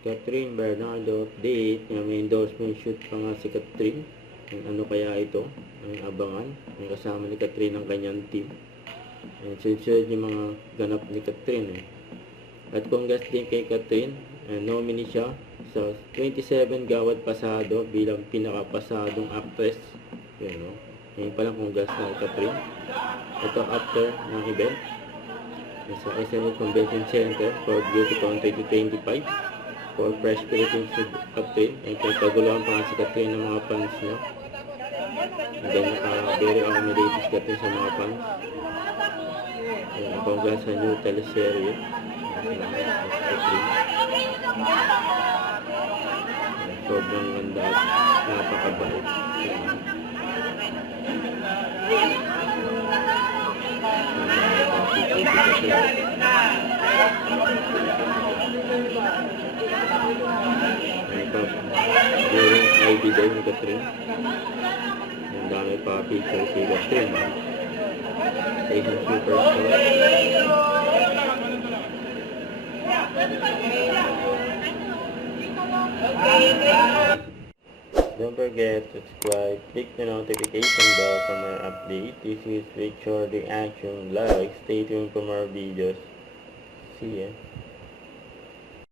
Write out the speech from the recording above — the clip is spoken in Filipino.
Catherine Bernardo update. May endorsement shoot pa nga si Catherine. Ano kaya ito? Ang abangan. May kasama ni Catherine ang kanyang team. Sunod yung mga ganap ni Catherine. At congrats din kay Catherine. Nominee siya sa 27 Gawad Pasado bilang pinakapasadong actress. Yan, no? Ngayon palang congrats na kay Catherine. Ito after ng event sa SMU Convention Center for Beautycon 2025 for Fresh Philippines with Catherine. Ay kaguluhan pa nga si Catherine ng mga fans niya. And then naka-very accommodated si Catherine sa mga fans. Congrats sa new teleserye. Sobrang ganda at napakabait. During ID day ni Catherine, ang dami pa picture si Catherine. Asian Superstar. Don't forget to subscribe, click the notification bell for more updates. This is Richard Reaction. Like, stay tuned for more videos. See ya.